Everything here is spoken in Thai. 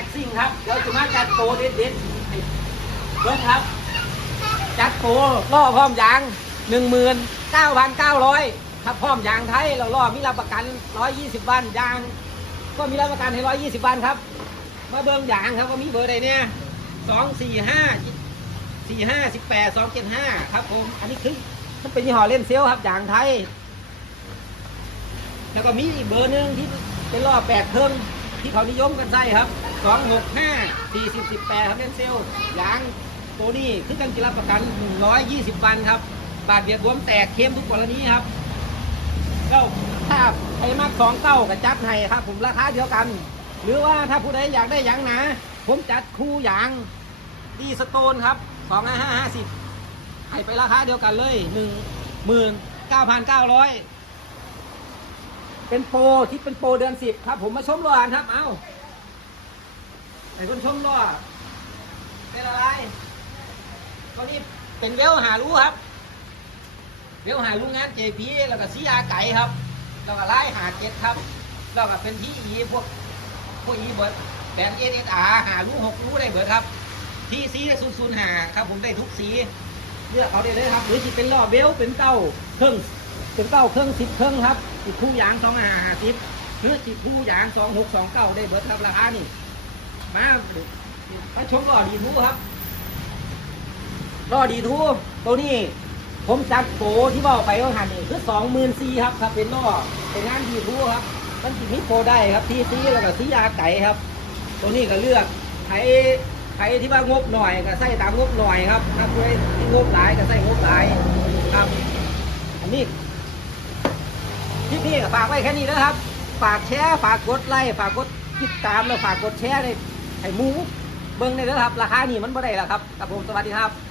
็กซิ่งครับเดี๋ยวจะมาจัดโปรเด็ดๆให้เบิ้งครับ จัดโปรล่อพร้อมยางหนึ่งหมื่นเก้าพันเก้าร้อยถ้าพร้อมยางไทยเราล่อมีรับประกันร้อยยี่สิบวันยาง ก็มีรับประกันให้ร้อยยี่สิบวันครับ มาเบิ้งยางครับว่ามีเบอร์ใดเนี่ยสองสี่ห้าสี่ห้าสิบแปดสองเจ็ดห้าครับผม อันนี้คือมันเป็นยี่ห้อเล่นเซลครับยางไทย แล้วก็มีอีกเบอร์หนึ่งที่เป็นล้อแปดเทิง ที่เขานิยมกันใส่ครับสองหกห้าสี่สิบสิบแปดครับเล่นเซลยางตัวนี้คือกันจะรับประกันหนึ่งร้อยยี่สิบวันครับ บาดเบียดบวมแตกเข้มทุกกรณีครับแล้วถ้าไอ้มักสองเต้ากับจัดให้ครับ ผมราคาเดียวกัน หรือว่าถ้าผู้ใดอยากได้ยางหนาผมจัดคู่ยางดีสโตนครับสองห้าห้าสิบให้ไปราคาเดียวกันเลยหนึ่งหมื่น เป็นโปรที่เป็นโปรเดือนสิบครับ ผมมาชมรอกันครับ เอาไอ้คนชมรอเป็นอะไรก็นี่เป็นเวลหารู้ครับ เวลหารู้งานเจพีแล้วก็ซีอาไก่ครับ แล้วก็ไล่หาเจ็ดครับ แล้วก็เป็นที่อีพวกพวกอีเบิร์ดแบนเอเอสอาหารู้หกรู้ได้เบิร์ดครับ ที่ซีศูนย์ศูนย์หาครับ ผมได้ทุกสีเลือกเอาได้เลยครับ หรือสิเป็นล้อเบลเป็นเต้าเครื่องเป็นเต้าเครื่องสิบเครื่องครับ สิบคู่ยางสองห้าห้าสิบหรือสิบคู่ยางสองหกสองเก้าได้เบิร์ดครับราคานี่มาไปชมล้อดีทูครับล้อดีทูตัวนี้ผมจัดโปรที่บอกไปว่าหันนี่คือสองหมื่นสี่ครับครับเป็นล้อเป็นงานดีทูครับมันสิมีโปรได้ครับทีซีแล้วก็ซียาไก่ครับ ตัวนี้ก็เลือกใครใครที่ว่างบหน่อยก็ใส่ตามงบหน่อยครับถ้าใครที่งบหลายก็ใส่งบหลายครับ อันนี้ คลิปนี้ฝากไว้แค่นี้นะครับ ฝากแชร์ฝากกดไลค์ฝากกดติดตามแล้วฝากกดแชร์ในไอ้หมูเบิ้งในอยนะครับ ราคานี่มันบ่ได้แล้วครับกับผมสวัสดีครับ